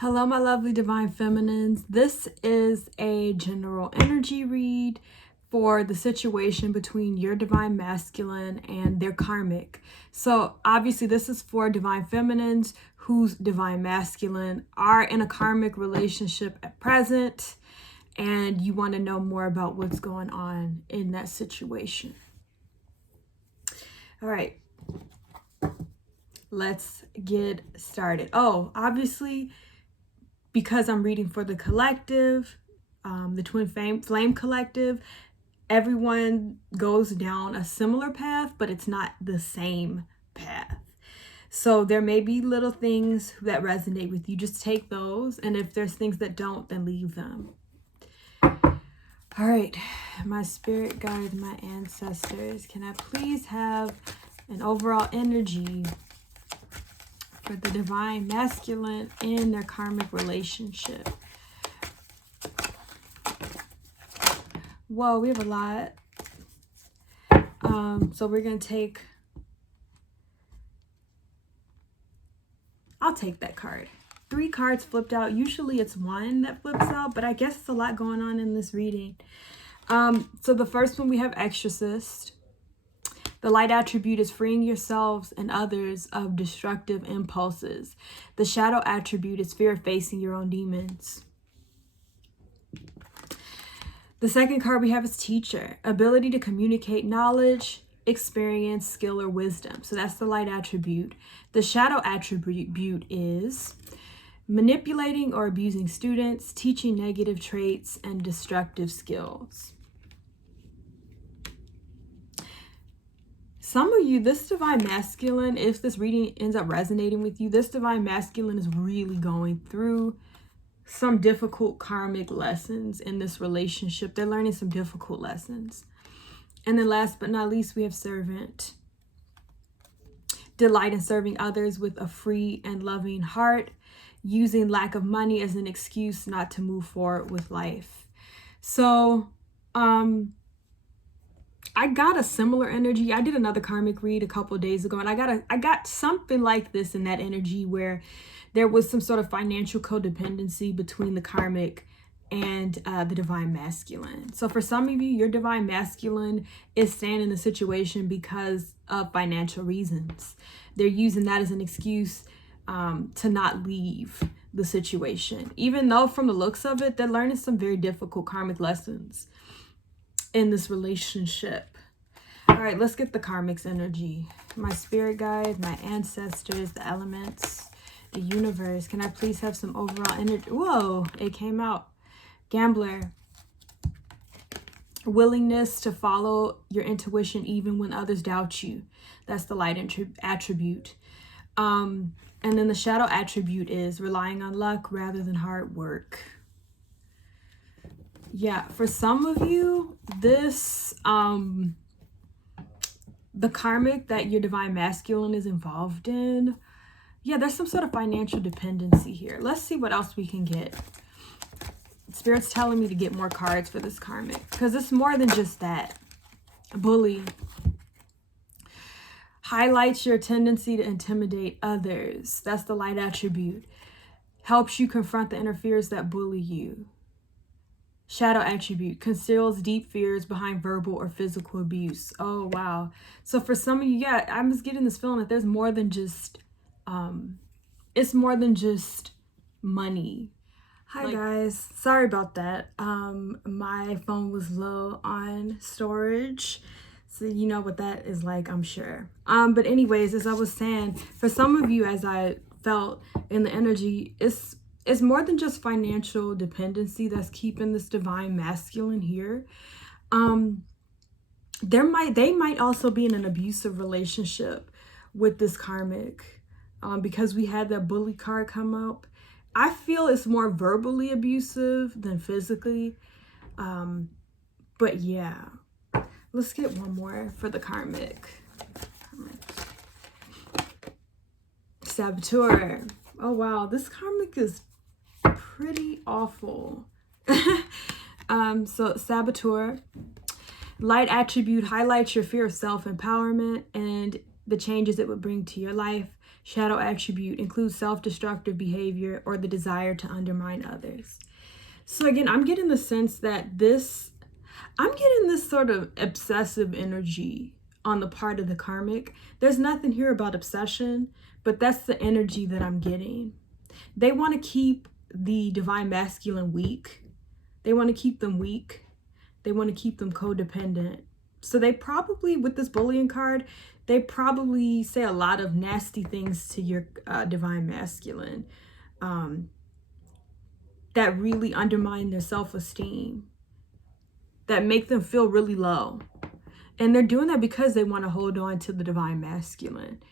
Hello, my lovely divine feminines. This is a general energy read for the situation between your divine masculine and their karmic. So obviously this is for divine feminines whose divine masculine are in a karmic relationship at present, and you want to know more about what's going on in that situation. All right, let's get started. Oh, obviously, because I'm reading for the collective, the Twin Flame Collective, everyone goes down a similar path, but it's not the same path. So there may be little things that resonate with you. Just take those. And if there's things that don't, then leave them. All right, my spirit guides, my ancestors, can I please have an overall energy for the divine masculine in their karmic relationship? Whoa, we have a lot. So we're going to take, I'll take that card. 3 cards flipped out. Usually it's 1 that flips out, but I guess it's a lot going on in this reading. So the first one, we have Exorcist. The light attribute is freeing yourselves and others of destructive impulses. The shadow attribute is fear of facing your own demons. The second card we have is Teacher. Ability to communicate knowledge, experience, skill, or wisdom. So that's the light attribute. The shadow attribute is manipulating or abusing students, teaching negative traits, and destructive skills. Some of you, this divine masculine, if this reading ends up resonating with you, this divine masculine is really going through some difficult karmic lessons in this relationship. They're learning some difficult lessons. And then last but not least, we have Servant. Delight in serving others with a free and loving heart, using lack of money as an excuse not to move forward with life. So, I got a similar energy. I did another karmic read a couple of days ago, and I got something like this in that energy where there was some sort of financial codependency between the karmic and the divine masculine. So for some of you, your divine masculine is staying in the situation because of financial reasons. They're using that as an excuse to not leave the situation, even though from the looks of it, they're learning some very difficult karmic lessons in this relationship. All right, let's get the karmic's energy. My spirit guides, my ancestors, the elements, the universe. Can I please have some overall energy? Whoa, it came out. Gambler. Willingness to follow your intuition even when others doubt you. That's the light attribute. And then the shadow attribute is relying on luck rather than hard work. Yeah, for some of you, this, the karmic that your divine masculine is involved in, yeah, there's some sort of financial dependency here. Let's see what else we can get. Spirit's telling me to get more cards for this karmic because it's more than just that. Bully. Highlights your tendency to intimidate others. That's the light attribute. Helps you confront the inner fears that bully you. Shadow attribute. Conceals deep fears behind verbal or physical abuse. Oh, wow. So for some of you, yeah, I'm just getting this feeling that there's more than just, it's more than just money. Hi guys, sorry about that. My phone was low on storage, so you know what that is like, I'm sure. But anyways, as I was saying, for some of you, as I felt in the energy, it's more than just financial dependency that's keeping this divine masculine here. They might also be in an abusive relationship with this karmic, because we had that bully card come up. I feel it's more verbally abusive than physically. But yeah, let's get one more for the karmic. Saboteur. Oh, wow. This karmic is pretty awful. So Saboteur. Light attribute highlights your fear of self-empowerment and the changes it would bring to your life. Shadow attribute includes self-destructive behavior or the desire to undermine others. So again, I'm getting the sense that I'm getting this sort of obsessive energy on the part of the karmic. There's nothing here about obsession, but that's the energy that I'm getting. They want to keep the divine masculine weak. They want to keep them weak. They want to keep them codependent. So they probably, with this bullying card, they probably say a lot of nasty things to your divine masculine that really undermine their self-esteem, that make them feel really low. And they're doing that because they want to hold on to the divine masculine.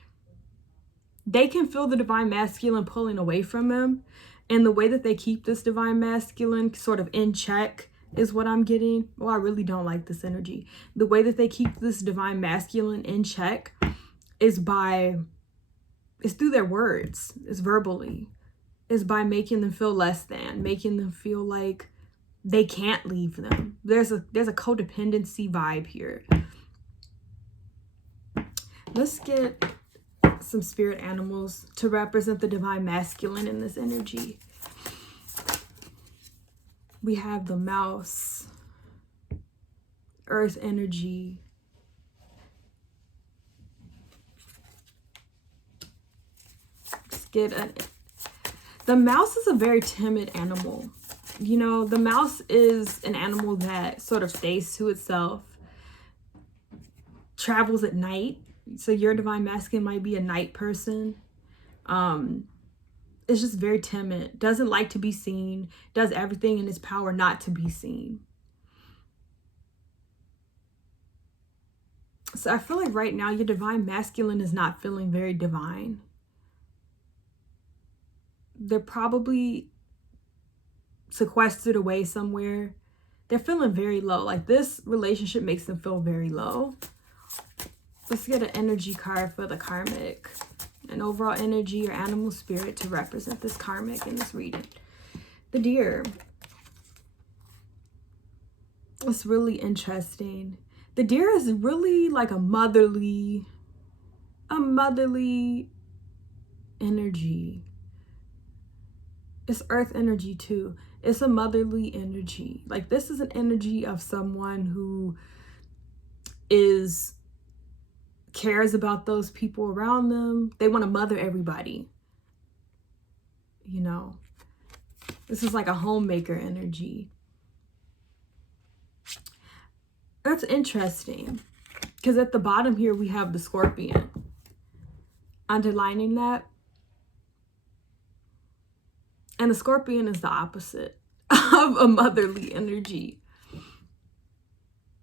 They can feel the divine masculine pulling away from them. And the way that they keep this divine masculine sort of in check is what I'm getting. Well, I really don't like this energy. The way that they keep this divine masculine in check is through their words, is verbally, is by making them feel less than, making them feel like they can't leave them. There's a codependency vibe here. Let's get some spirit animals to represent the divine masculine in this energy. We have the mouse, earth energy, the mouse is a very timid animal. You know, the mouse is an animal that sort of stays to itself, travels at night. So your divine masculine might be a night person. It's just very timid, doesn't like to be seen, does everything in its power not to be seen. So I feel like right now your divine masculine is not feeling very divine. They're probably sequestered away somewhere. They're feeling very low. Like this relationship makes them feel very low. Let's get an energy card for the karmic. An overall energy or animal spirit to represent this karmic in this reading. The deer. It's really interesting. The deer is really like a motherly energy. It's earth energy too. It's a motherly energy. Like this is an energy of someone who cares about those people around them. They want to mother everybody. You know, this is like a homemaker energy. That's interesting because at the bottom here we have the scorpion. Underlining that. And the scorpion is the opposite of a motherly energy.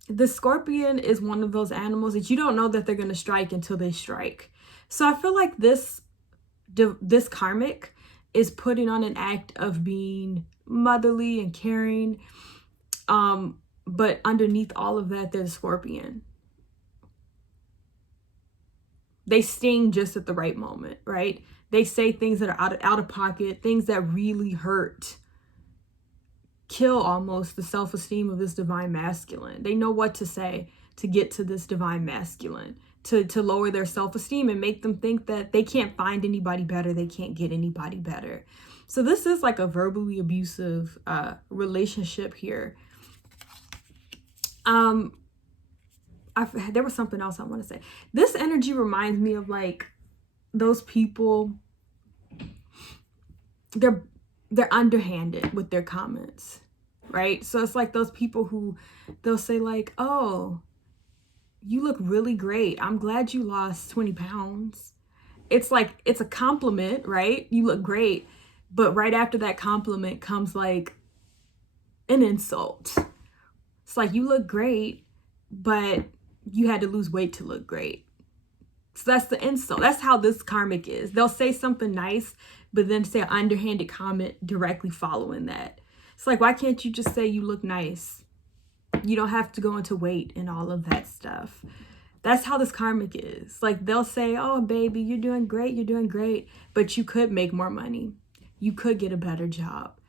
The scorpion is one of those animals that you don't know that they're going to strike until they strike. So I feel like this karmic is putting on an act of being motherly and caring. But underneath all of that, they're the scorpion. They sting just at the right moment, right? They say things that are out of pocket, things that really hurt, kill almost the self-esteem of this divine masculine. They know what to say to get to this divine masculine, to lower their self-esteem and make them think that they can't find anybody better, they can't get anybody better. So this is like a verbally abusive relationship here. There was something else I want to say. This energy reminds me of like those people. They're underhanded with their comments, right? So it's like those people who they'll say like, oh, you look really great. I'm glad you lost 20 pounds. It's like, it's a compliment, right? You look great. But right after that compliment comes like an insult. It's like, you look great, but you had to lose weight to look great. So that's the insult. That's how this karmic is. They'll say something nice, but then say an underhanded comment directly following that. It's like, why can't you just say you look nice? You don't have to go into weight and all of that stuff. That's how this karmic is. Like they'll say, oh, baby, you're doing great, but you could make more money. You could get a better job.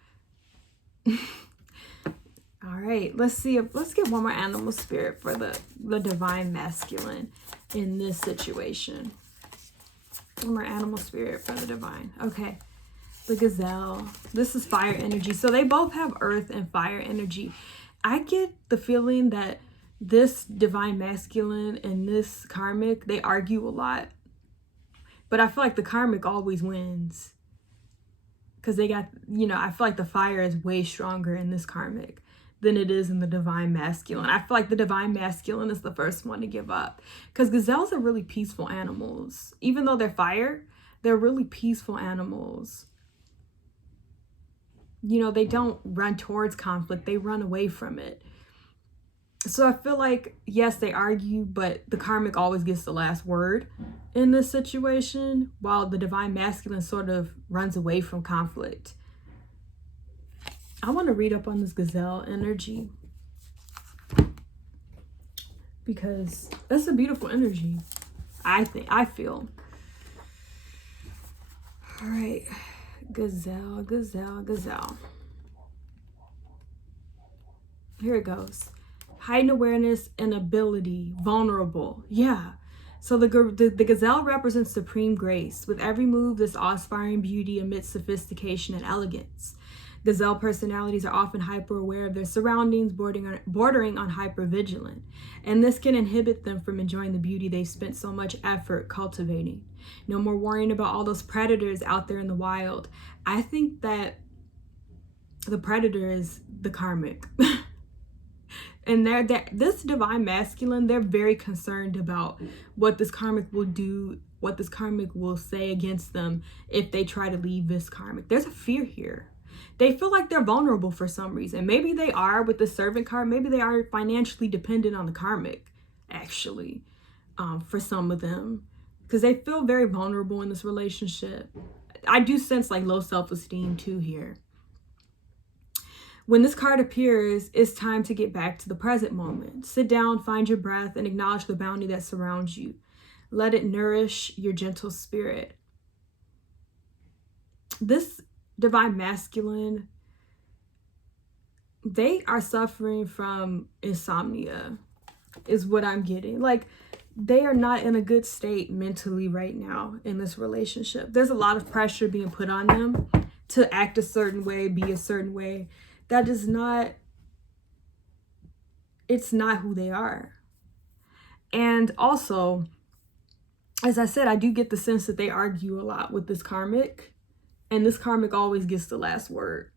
All right, let's get one more animal spirit for the divine masculine in this situation. One more animal spirit for the divine. Okay. The gazelle. This is fire energy. So they both have earth and fire energy. I get the feeling that this divine masculine and this karmic, they argue a lot. But I feel like the karmic always wins. Because they got, you know, I feel like the fire is way stronger in this karmic than it is in the divine masculine. I feel like the divine masculine is the first one to give up. Because gazelles are really peaceful animals. Even though they're fire, they're really peaceful animals. You know, they don't run towards conflict. They run away from it. So I feel like, yes, they argue, but the karmic always gets the last word in this situation, while the divine masculine sort of runs away from conflict. I want to read up on this gazelle energy because that's a beautiful energy, I feel. All right. Gazelle, gazelle, gazelle. Here it goes. Heightened awareness and ability, vulnerable. Yeah. So the gazelle represents supreme grace. With every move, this awe-inspiring beauty amidst sophistication and elegance. Gazelle personalities are often hyper-aware of their surroundings, bordering on hyper-vigilant. And this can inhibit them from enjoying the beauty they've spent so much effort cultivating. No more worrying about all those predators out there in the wild. I think that the predator is the karmic. And this divine masculine, they're very concerned about what this karmic will do, what this karmic will say against them if they try to leave this karmic. There's a fear here. They feel like they're vulnerable for some reason. Maybe they are with the servant card. Maybe they are financially dependent on the karmic, actually, for some of them. Because they feel very vulnerable in this relationship. I do sense like low self-esteem too here. When this card appears, it's time to get back to the present moment. Sit down, find your breath, and acknowledge the bounty that surrounds you. Let it nourish your gentle spirit. This divine masculine, they are suffering from insomnia, is what I'm getting. Like, they are not in a good state mentally right now in this relationship. There's a lot of pressure being put on them to act a certain way, be a certain way. That is not, it's not who they are. And also, as I said, I do get the sense that they argue a lot with this karmic, and this karmic always gets the last word.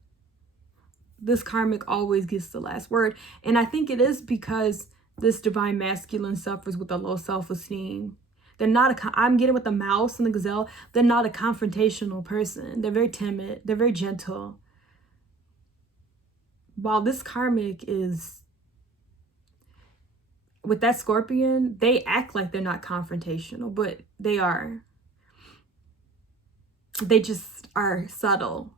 This karmic always gets the last word. And I think it is because this divine masculine suffers with a low self-esteem. They're not I'm getting with the mouse and the gazelle, they're not a confrontational person. They're very timid. They're very gentle. While this karmic is, with that scorpion, they act like they're not confrontational, but they are. They just are subtle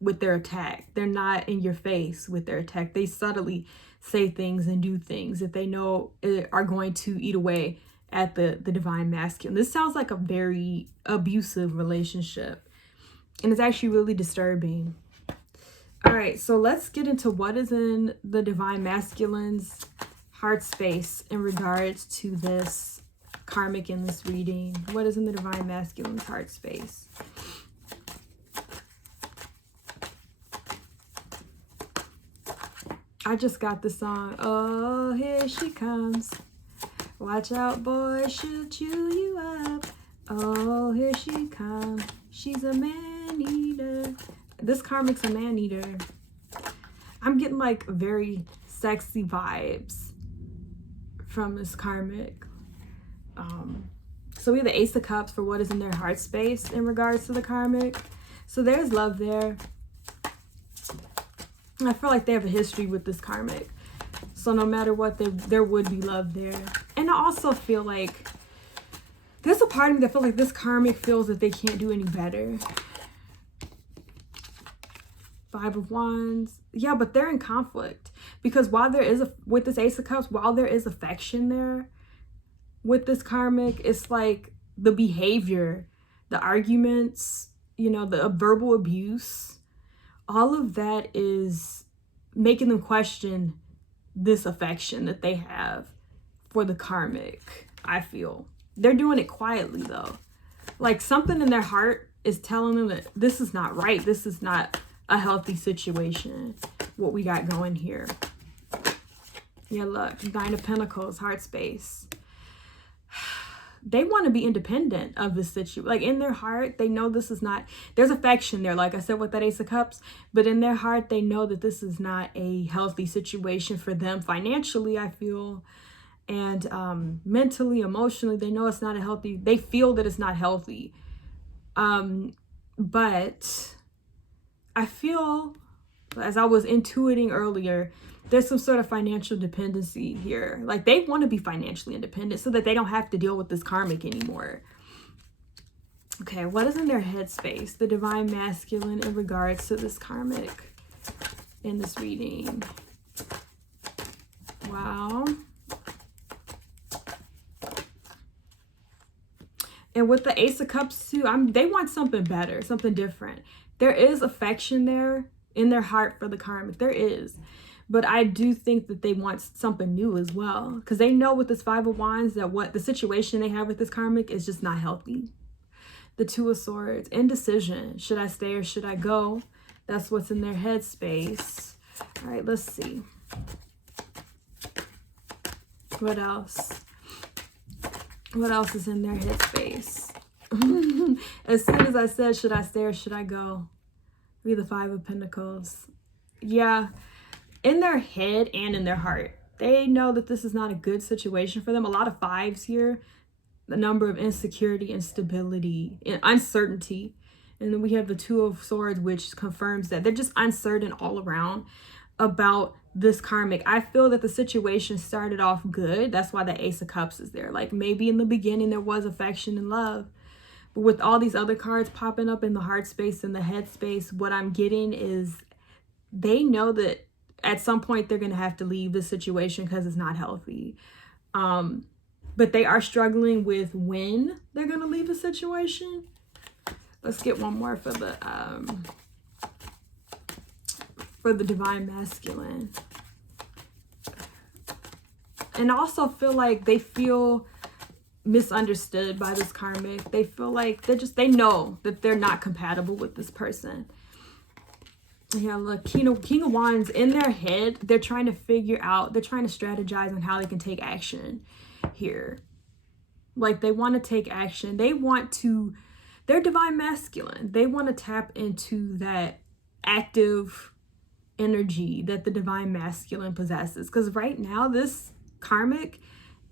with their attack. They're not in your face with their attack. They subtly say things and do things that they know are going to eat away at the divine masculine. This sounds like a very abusive relationship, and it's actually really disturbing. All right, so let's get into what is in the divine masculine's heart space in regards to this karmic in this reading. What is in the divine masculine's heart space? I just got the song, oh, here she comes. Watch out, boy, she'll chew you up. Oh, here she comes. She's a man-eater. This karmic's a man-eater. I'm getting like very sexy vibes from this karmic. So we have the Ace of Cups for what is in their heart space in regards to the karmic. So there's love there. I feel like they have a history with this karmic. So no matter what, there would be love there. And I also feel like there's a part of me that feels like this karmic feels that they can't do any better. Five of Wands. Yeah, but they're in conflict. Because while there is, with this Ace of Cups, while there is affection there, with this karmic, it's like the behavior, the arguments, you know, the verbal abuse, all of that is making them question this affection that they have for the karmic, I feel. They're doing it quietly, though. Like something in their heart is telling them that this is not right. This is not a healthy situation, what we got going here. Yeah, look, Nine of Pentacles, heart space. They want to be independent of this situation. Like in their heart, they know this is not, there's affection there, like I said with that Ace of Cups, but in their heart, they know that this is not a healthy situation for them financially, I feel. And mentally, emotionally, they know it's not a healthy, they feel that it's not healthy. But I feel, as I was intuiting earlier, there's some sort of financial dependency here. Like they want to be financially independent so that they don't have to deal with this karmic anymore. Okay, what is in their headspace? The divine masculine in regards to this karmic in this reading. Wow. And with the Ace of Cups too, they want something better, something different. There is affection there in their heart for the karmic. There is. But I do think that they want something new as well. Because they know with this Five of Wands that what the situation they have with this karmic is just not healthy. The Two of Swords. Indecision. Should I stay or should I go? That's what's in their headspace. All right, let's see. What else? What else is in their headspace? As soon as I said, should I stay or should I go? Be the Five of Pentacles. Yeah. In their head and in their heart, they know that this is not a good situation for them. A lot of fives here. The number of insecurity, instability, and uncertainty. And then we have the Two of Swords, which confirms that they're just uncertain all around about this karmic. I feel that the situation started off good. That's why the Ace of Cups is there. Like maybe in the beginning there was affection and love. But with all these other cards popping up in the heart space and the head space, what I'm getting is they know that at some point they're going to have to leave this situation because it's not healthy. But they are struggling with when they're going to leave a situation. Let's get one more for the divine masculine. And I also feel like they feel misunderstood by this karmic. They feel like they know that they're not compatible with this person. Yeah, look, King of Wands in their head, they're trying to figure out, they're trying to strategize on how they can take action here. Like they want to take action. They're divine masculine. They want to tap into that active energy that the divine masculine possesses. Because right now, this karmic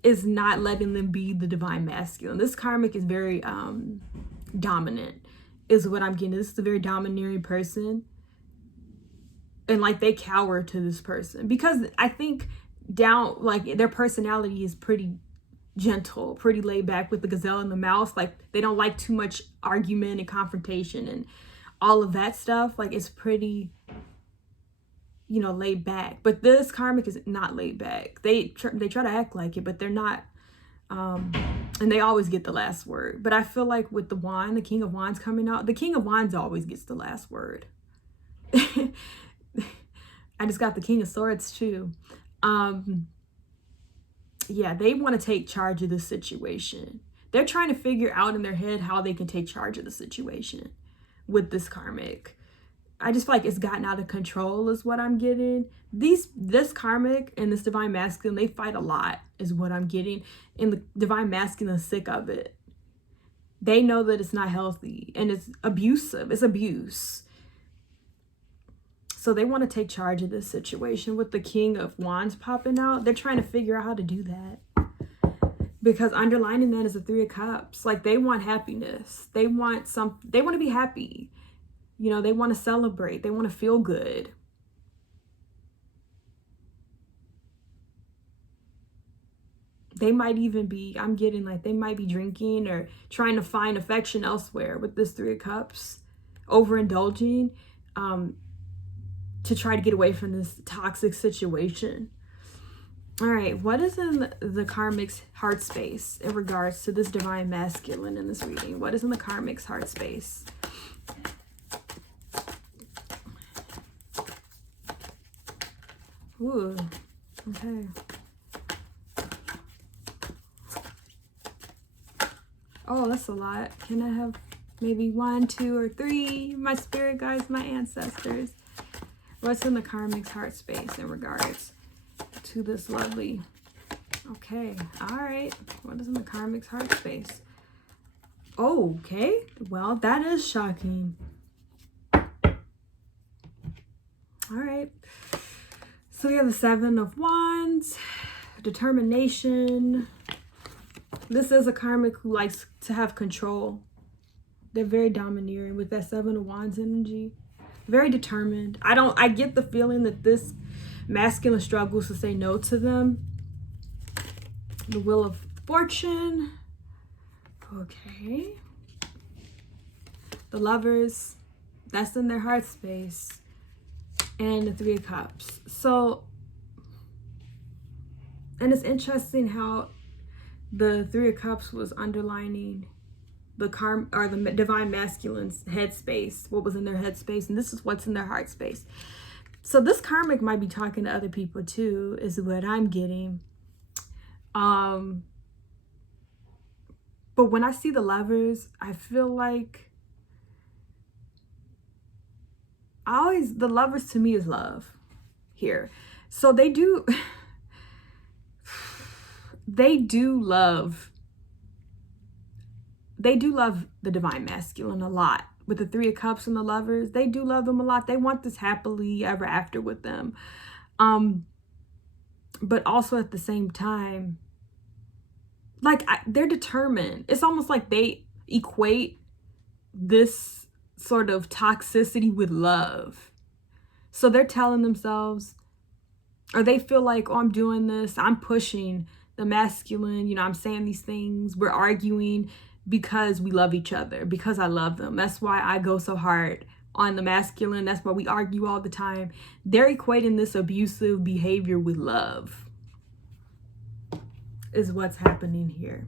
is not letting them be the divine masculine. This karmic is very dominant, is what I'm getting. This is a very domineering person. And like they cower to this person because I think like their personality is pretty gentle, pretty laid back with the gazelle and the mouse. Like they don't like too much argument and confrontation and all of that stuff. Like it's pretty, laid back. But this karmic is not laid back. They try to act like it, but they're not. And they always get the last word. But I feel like with the wand, the King of Wands coming out, the King of Wands always gets the last word. I just got the King of Swords too. Yeah, they want to take charge of the situation. They're trying to figure out in their head how they can take charge of the situation with this karmic. I just feel like it's gotten out of control is what I'm getting. This karmic and this divine masculine, they fight a lot is what I'm getting. And the divine masculine is sick of it. They know that it's not healthy and it's abusive. It's abuse. So they want to take charge of this situation with the King of Wands popping out. They're trying to figure out how to do that. Because underlining that is the Three of Cups. Like they want happiness. They want to be happy. They want to celebrate. They want to feel good. They might even be, I'm getting like they might be drinking or trying to find affection elsewhere with this Three of Cups. Overindulging. To try to get away from this toxic situation. All right, what is in the karmic's heart space in regards to this divine masculine in this reading? What is in the karmic's heart space? Ooh, okay. Oh, that's a lot. Can I have maybe 1, 2, or 3? My spirit guides, my ancestors. What's in the karmic's heart space in regards to this lovely? Okay, all right. What is in the karmic's heart space? Oh, okay. Well, that is shocking. All right. So we have the 7 of Wands, determination. This is a karmic who likes to have control. They're very domineering with that 7 of Wands energy. Very determined. I get the feeling that this masculine struggles to say no to them. The Wheel of Fortune. Okay. The Lovers. That's in their heart space. And the 3 of Cups. So, and it's interesting how the 3 of Cups was underlining the the divine masculine's headspace, what was in their headspace, and this is what's in their heart space. So this karmic might be talking to other people too, is what I'm getting. But when I see the Lovers, I feel like the Lovers to me is love here. So they do love the divine masculine a lot. With the 3 of Cups and the Lovers, they do love them a lot. They want this happily ever after with them. But also at the same time, like they're determined. It's almost like they equate this sort of toxicity with love. So they're telling themselves, or they feel like, oh, I'm doing this, I'm pushing the masculine, you know, I'm saying these things, we're arguing because we love each other, because I love them. That's why I go so hard on the masculine. That's why we argue all the time. They're equating this abusive behavior with love, is what's happening here.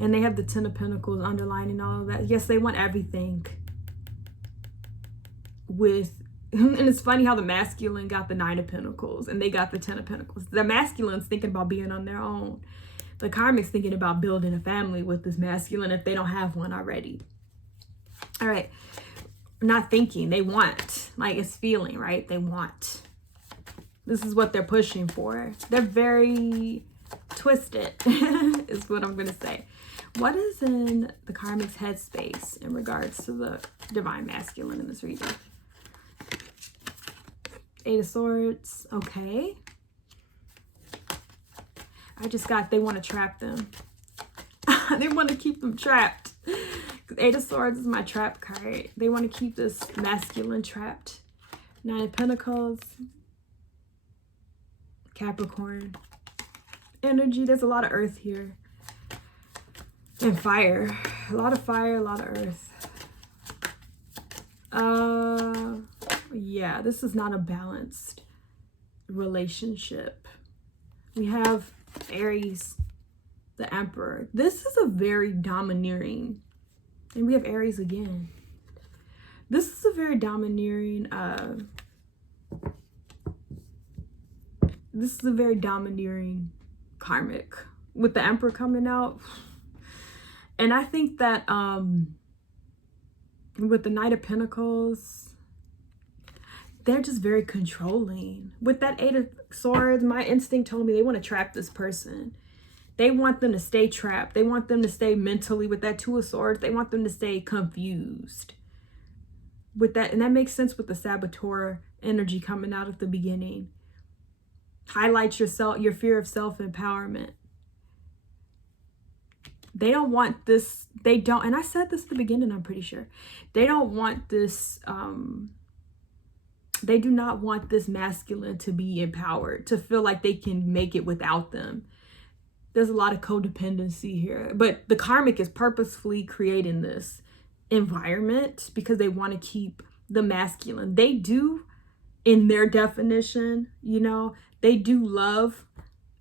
And they have the 10 of Pentacles underlining all of that. Yes, they want everything with, and it's funny how the masculine got the 9 of Pentacles and they got the 10 of Pentacles. The masculine's thinking about being on their own. The karmic's thinking about building a family with this masculine if they don't have one already. All right. Not thinking, they want. Like, it's feeling, right? They want. This is what they're pushing for. They're very twisted, is what I'm going to say. What is in the karmic's headspace in regards to the divine masculine in this reading? 8 of Swords. Okay. I just got, they want to trap them. They want to keep them trapped. 8 of Swords is my trap card. They want to keep this masculine trapped. 9 of Pentacles. Capricorn. Energy. There's a lot of earth here. And fire. A lot of fire, a lot of earth. Yeah, this is not a balanced relationship. We have Aries, the Emperor. This is a very domineering, and we have Aries again. This is a very domineering, karmic with the Emperor coming out. And I think that with the Knight of Pentacles, they're just very controlling. With that 8 of Swords, my instinct told me they want to trap this person. They want them to stay trapped. They want them to stay mentally. With that 2 of Swords, they want them to stay confused. With that, and that makes sense with the saboteur energy coming out at the beginning. Highlights your fear of self-empowerment. They don't want this. They don't, and I said this at the beginning, I'm pretty sure. They don't want this, they do not want this masculine to be empowered, to feel like they can make it without them. There's a lot of codependency here, but the karmic is purposefully creating this environment because they want to keep the masculine. They do, in their definition, you know, they do love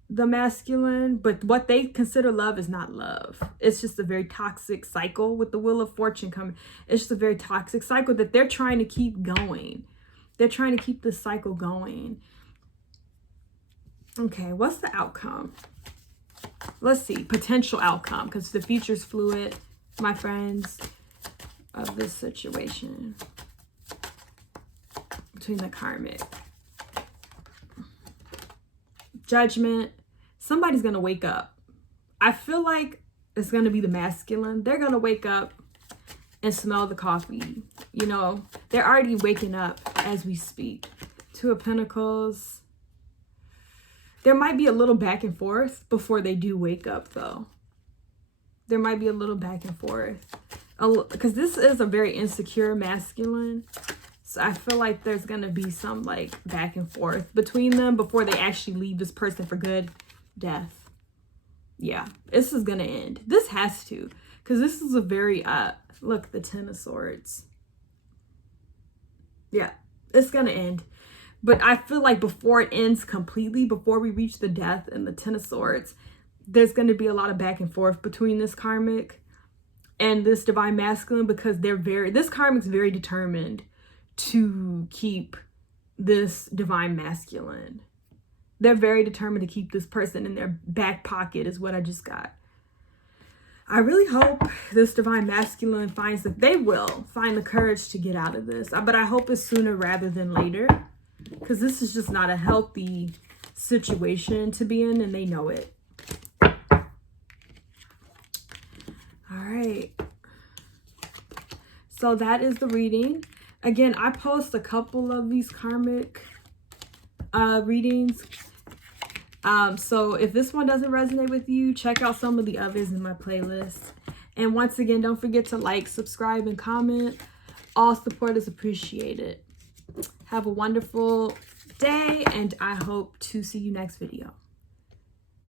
the masculine, but what they consider love is not love. It's just a very toxic cycle with the Wheel of Fortune coming. It's just a very toxic cycle that they're trying to keep going. They're trying to keep this cycle going. Okay, what's the outcome? Let's see, potential outcome, because the future's fluid. my friends, of this situation between the karmic. Judgment. Somebody's going to wake up. I feel like it's going to be the masculine. They're going to wake up and smell the coffee. You know, they're already waking up as we speak. Two of Pentacles. There might be a little back and forth before they do wake up, though. There might be a little back and forth. Because this is a very insecure masculine. So I feel like there's going to be some like back and forth between them before they actually leave this person for good. Death. Yeah, this is going to end. This has to. Because this is a very, look, the Ten of Swords. Yeah, it's going to end. But I feel like before it ends completely, before we reach the death and the Ten of Swords, there's going to be a lot of back and forth between this karmic and this divine masculine, because this karmic's very determined to keep this divine masculine. They're very determined to keep this person in their back pocket is what I just got. I really hope this divine masculine finds that they will find the courage to get out of this. But I hope it's sooner rather than later, because this is just not a healthy situation to be in, and they know it. All right. So that is the reading. Again, I post a couple of these karmic readings. So if this one doesn't resonate with you, check out some of the others in my playlist. And once again, don't forget to like, subscribe, and comment. All support is appreciated. Have a wonderful day, and I hope to see you next video.